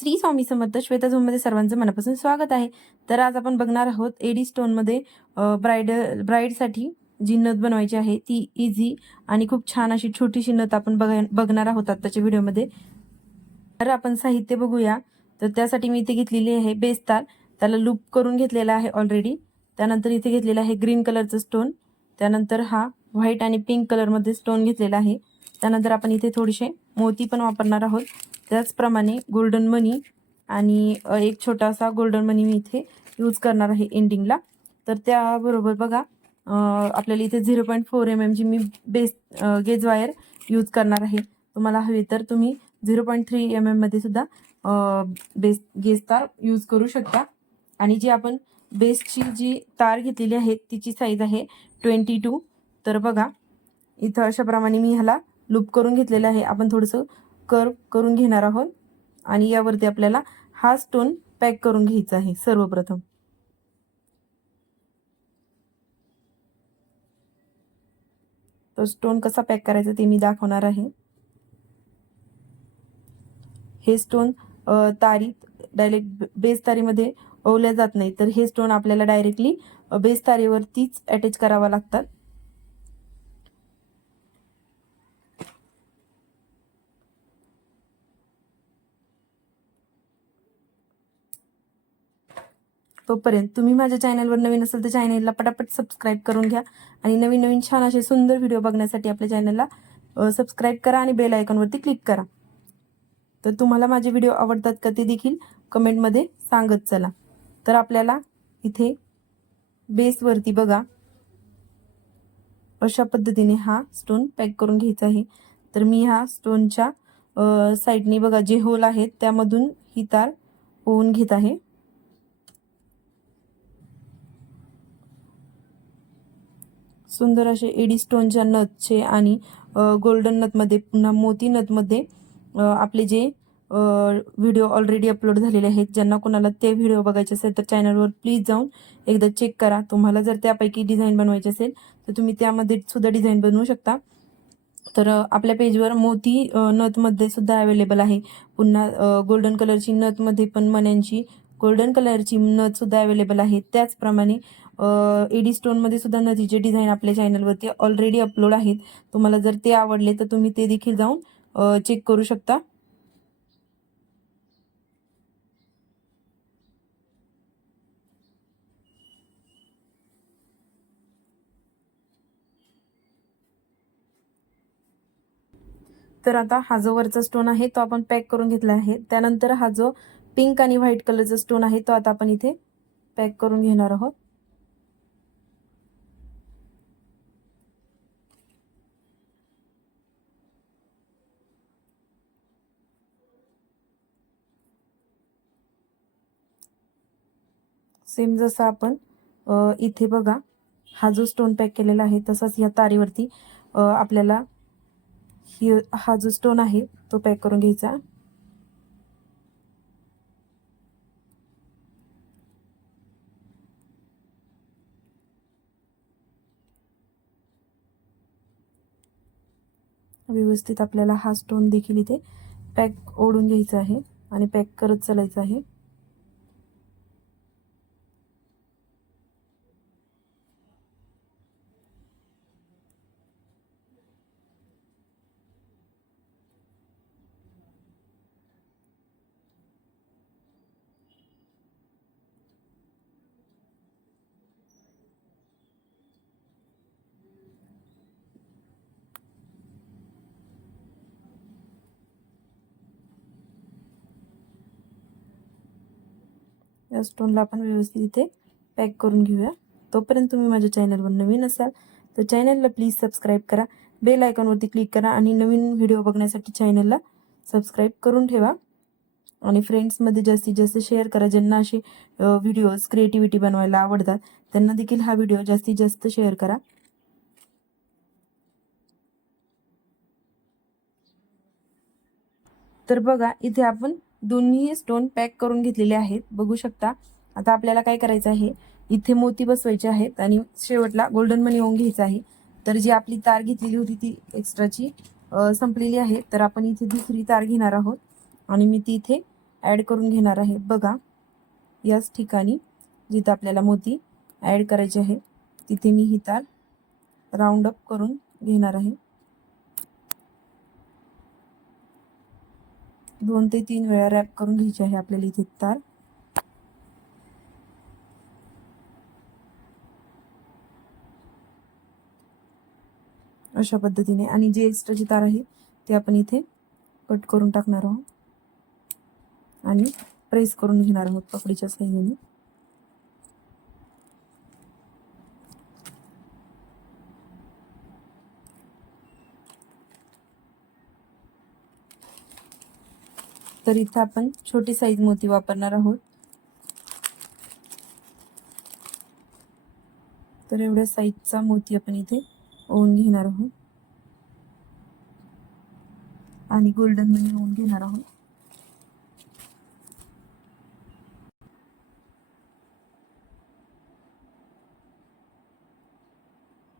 श्री स्वामी समर्थ. श्वेता झोनमध्ये सर्वांचं मनापासून स्वागत आहे. तर आज आपण बघणार आहोत एडी स्टोनमध्ये ब्राईडसाठी जी नथ बनवायची आहे ती इझी आणि खूप छान अशी छोटीशी नथ आपण बघणार आहोत आताच्या व्हिडिओमध्ये. तर आपण साहित्य बघूया. तर त्यासाठी मी इथे घेतलेली आहे बेस्तार, त्याला लूप करून घेतलेला आहे ऑलरेडी. त्यानंतर इथे घेतलेला आहे ग्रीन कलरचं स्टोन. त्यानंतर हा व्हाईट आणि पिंक कलरमध्ये स्टोन घेतलेला आहे. त्यानंतर आपण इथे थोडेसे मोती पण वापरणार आहोत. त्याचप्रमाणे गोल्डन मनी आणि एक छोटासा गोल्डन मनी मी इथे यूज करणार आहे एंडिंगला. तर त्याबरोबर बघा आपल्याला इथे 0.4 mm ची मी बेस गेज वायर यूज करणार आहे. तुम्हाला हवी तर तुम्ही 0.3 mm मध्ये सुद्धा गेज तार यूज करू शकता. आणि जी आपण बेसची जी तार घेतलेली आहे तिची साईज आहे 22. तर बघा इथं अशाप्रमाणे मी ह्याला लूप करून घेतलेलं आहे. आपण थोडंसं कर्व करून घेणार आहोत आणि यावरती आपल्याला हा स्टोन पॅक करून घ्यायचा आहे. सर्वप्रथम तो स्टोन कसा पॅक करायचा ते मी दाखवणार आहे. हे स्टोन तारीत डायरेक्ट बेस तारीमध्ये ओवल्या जात नाही, तर हे स्टोन आपल्याला डायरेक्टली बेस तारीवरतीच अटॅच करावा लागतात. तोपर्यंत तुम्ही माझ्या चॅनलवर नवीन असेल तर चॅनलला पटापट सबस्क्राईब करून घ्या आणि नवीन नवीन छान असे सुंदर व्हिडिओ बघण्यासाठी आपल्या चॅनलला सबस्क्राईब करा आणि बेल आयकॉनवरती क्लिक करा. तर तुम्हाला माझे व्हिडिओ आवडतात का ते देखील कमेंटमध्ये सांगत चला. तर आपल्याला इथे बेसवरती बघा अशा पद्धतीने हा स्टोन पॅक करून घ्यायचा आहे. तर मी ह्या स्टोनच्या साईडने बघा जे होल आहेत त्यामधून ही तार ओवून घेत आहे. सुंदर असे एडी स्टोनच्या नथचे आणि गोल्डन नथमध्ये पुन्हा मोती नथमध्ये आपले जे व्हिडिओ ऑलरेडी अपलोड झालेले आहेत. ज्यांना कोणाला ते व्हिडिओ बघायचे असेल तर चॅनलवर प्लीज जाऊन एकदा चेक करा. तुम्हाला जर त्यापैकी डिझाईन बनवायची असेल तर तुम्ही त्यामध्ये सुद्धा डिझाईन बनवू शकता. तर आपल्या पेजवर मोती नथमध्ये सुद्धा अवेलेबल आहे. पुन्हा गोल्डन कलरची नथमध्ये पण मण्यांची गोल्डन कलरची नथ सुद्धा अवेलेबल आहे. त्याचप्रमाणे एडी स्टोनमध्ये सुद्धा नथीचे डिझाईन आपल्या चॅनलवरती ऑलरेडी अपलोड आहेत. तुम्हाला जर ते आवडले तर तुम्ही ते देखील जाऊन चेक करू शकता. तर आता हा जो वरचा स्टोन आहे तो आपण पॅक करून घेतला आहे. त्यानंतर हा जो पिंक आणि व्हाईट कलरचा स्टोन आहे तो आता आपण इथे पॅक करून घेणार आहोत. सेम जसं आपण इथे बघा हा जो स्टोन पॅक केलेला आहे तसाच या तारीवरती आपल्याला हा जो स्टोन आहे तो पॅक करून घ्यायचा. व्यवस्थित आपल्याला हा स्टोन देखील इथे पॅक ओढून घ्यायचा आहे आणि पॅक करत चालायचं आहे. या स्टोनला आपण व्यवस्थित इथे पॅक करून घेऊया. तोपर्यंत तुम्ही माझ्या चॅनलवर नवीन असाल तर चॅनलला प्लीज सबस्क्राईब करा, बेल आयकॉनवरती क्लिक करा आणि नवीन व्हिडिओ बघण्यासाठी चॅनलला सबस्क्राईब करून ठेवा. आणि फ्रेंड्समध्ये जास्तीत जास्त शेअर करा. ज्यांना असे व्हिडिओज क्रिएटिव्हिटी बनवायला आवडतात त्यांना देखील हा व्हिडिओ जास्तीत जास्त शेअर करा. तर बघा इथे आपण दोन्ही स्टोन पॅक करून घेतलेले आहेत, बघू शकता. आता आपल्याला काय करायचं आहे, इथे मोती बसवायचे आहेत आणि शेवटला गोल्डन मनी होऊन घ्यायचा आहे. तर जी आपली तार घेतलेली होती ती एक्स्ट्राची संपलेली आहे. तर आपण इथे दुसरी तार घेणार आहोत आणि मी ती इथे ॲड करून घेणार आहे. बघा, याच ठिकाणी जिथं आपल्याला मोती ॲड करायचे आहे तिथे मी ही तार राऊंड अप करून घेणार आहे. 2 ते 3 वेळा रॅप करून घ्यायची आहे आपल्याला इथे तार. अशा पद्धतीने. आणि जी एक्स्ट्राची तार आहे ते आपण इथे कट करून टाकणार आहोत आणि प्रेस करून घेणार आहोत पकडीच्या साहाय्याने. तर इथं आपण छोटी साईज मोती वापरणार आहोत. तर एवढ्या साईजचा मोती आपण इथे ओवून घेणार आहोत आणि गोल्डन मनी ओवून घेणार आहोत.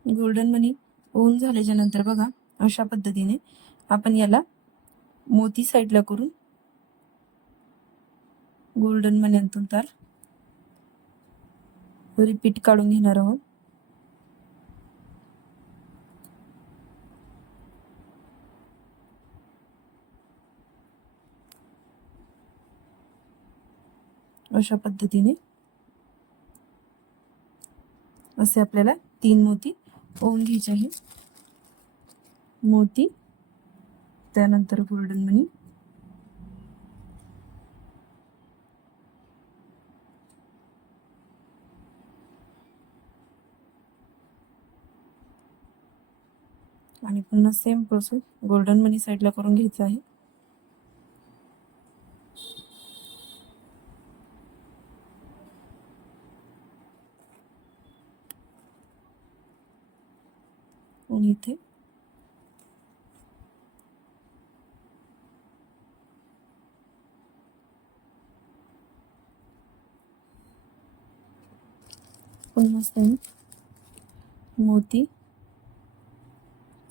गोल्डन मनी ओवून झाल्याच्या नंतर बघा, अशा पद्धतीने आपण याला मोती साईडला करून गोल्डन मन्यांतून तार रिपीट काढून घेणार आहोत. अशा पद्धतीने असे आपल्याला 3 मोती ओवून घ्यायचे आहे. मोती, त्यानंतर गोल्डन मनी, आणि पुन्हा सेम प्रोसेस गोल्डन मनी साईडला करून घ्यायचं आहे. आणि इथे पुन्हा सेम मोती,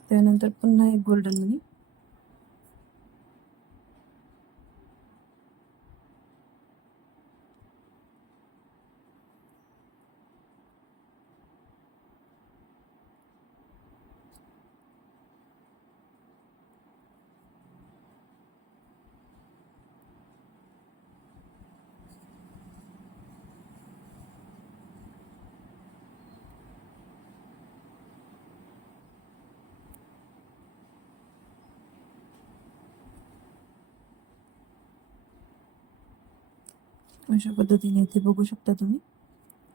त्यानंतर पुन्हा एक गोल्डन मनी, अशा पद्धतीने इथे बघू शकता तुम्ही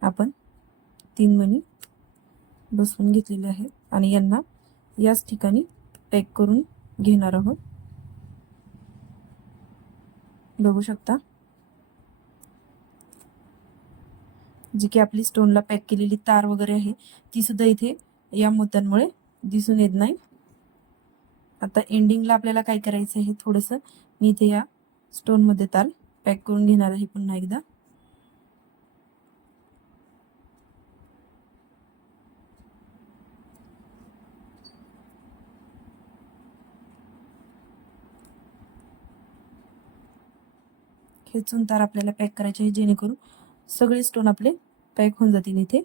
आपण 3 मणी बसवून घेतलेले आहेत आणि यांना याच ठिकाणी पॅक करून घेणार आहोत. बघू शकता जी की आपली स्टोनला पॅक केलेली तार वगैरे आहे ती सुद्धा इथे या मोत्यांमुळे दिसून येत नाही. आता एंडिंगला आपल्याला काय करायचं आहे, थोडंसं मी इथे या स्टोनमध्ये तार पॅक करून घेणार आहे पुन्हा एकदा. खेचून तार आपल्याला पॅक करायचे आहे जेणेकरून सगळे स्टोन आपले पॅक होऊन जातील इथे.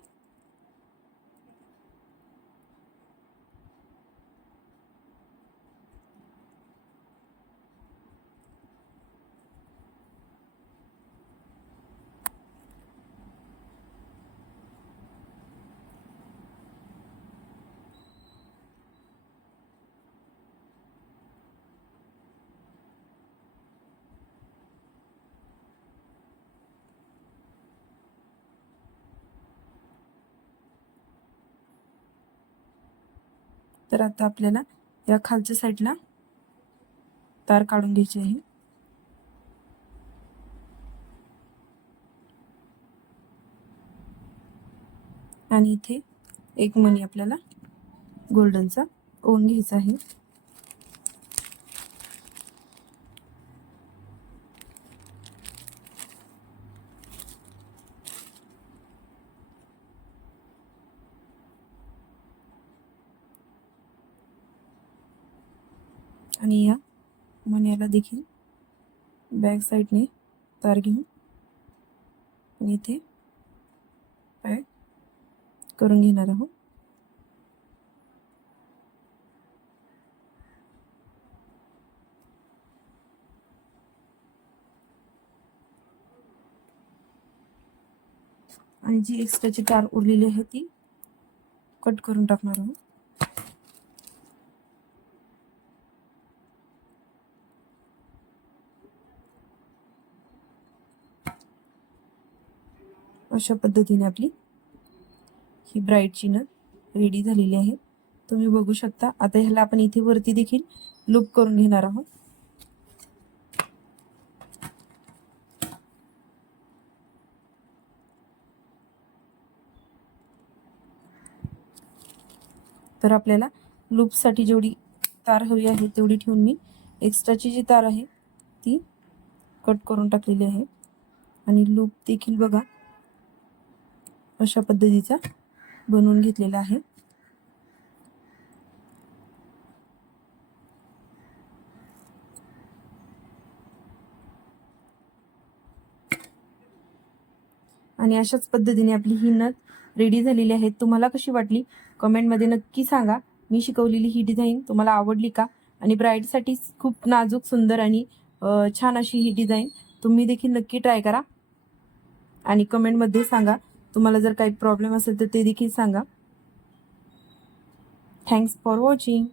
तर आता आपल्याला या खालच्या साईडला तार काढून घ्यायची आहे. आणि इथे एक मणी आपल्याला गोल्डनचा ओवून घ्यायचा आहे. आणि या मण्याला देखील बॅक साईडने तार घेऊन आणि इथे ॲड करून घेणार आहोत. आणि जी एक्स्ट्राची तार उरलेली आहे ती कट करून टाकणार आहोत. अशा पद्धतीने आपली ही ब्राईडची नथ रेडी झालेली आहे. तुम्ही बघू शकता. आता ह्याला आपण इथे वरती देखील लूप करून घेणार आहोत. तर आपल्याला लूपसाठी जेवढी तार हवी आहे तेवढी ठेवून मी एक्स्ट्राची जी तार आहे ती कट करून टाकलेली आहे. आणि लूप देखील बघा अशा पद्धतीचा बनवून घेतलेला आहे. आणि अशाच पद्धतीने आपली ही नथ रेडी झालेली आहे. तुम्हाला कशी वाटली कमेंटमध्ये नक्की सांगा. मी शिकवलेली ही डिझाईन तुम्हाला आवडली का? आणि ब्राईडसाठी खूप नाजूक सुंदर आणि छान अशी ही डिझाईन तुम्ही देखील नक्की ट्राय करा आणि कमेंटमध्ये सांगा. तुम्हाला जर काही प्रॉब्लेम असेल तर ते देखील सांगा. Thanks for watching.